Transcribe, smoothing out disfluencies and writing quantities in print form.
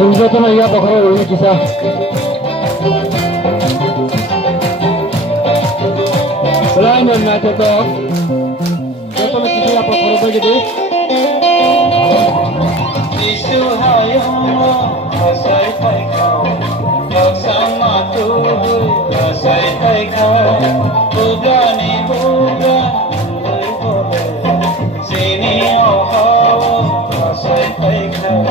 Sunod na iya bakal ulit kisah. Selain na ito, ito na kisah apa kalau begitu? Isuhayo mo, asay tay ka, magsama tuloy, asay tay ka, buga ni buga, buga, siniyo hawa, asay tay ka.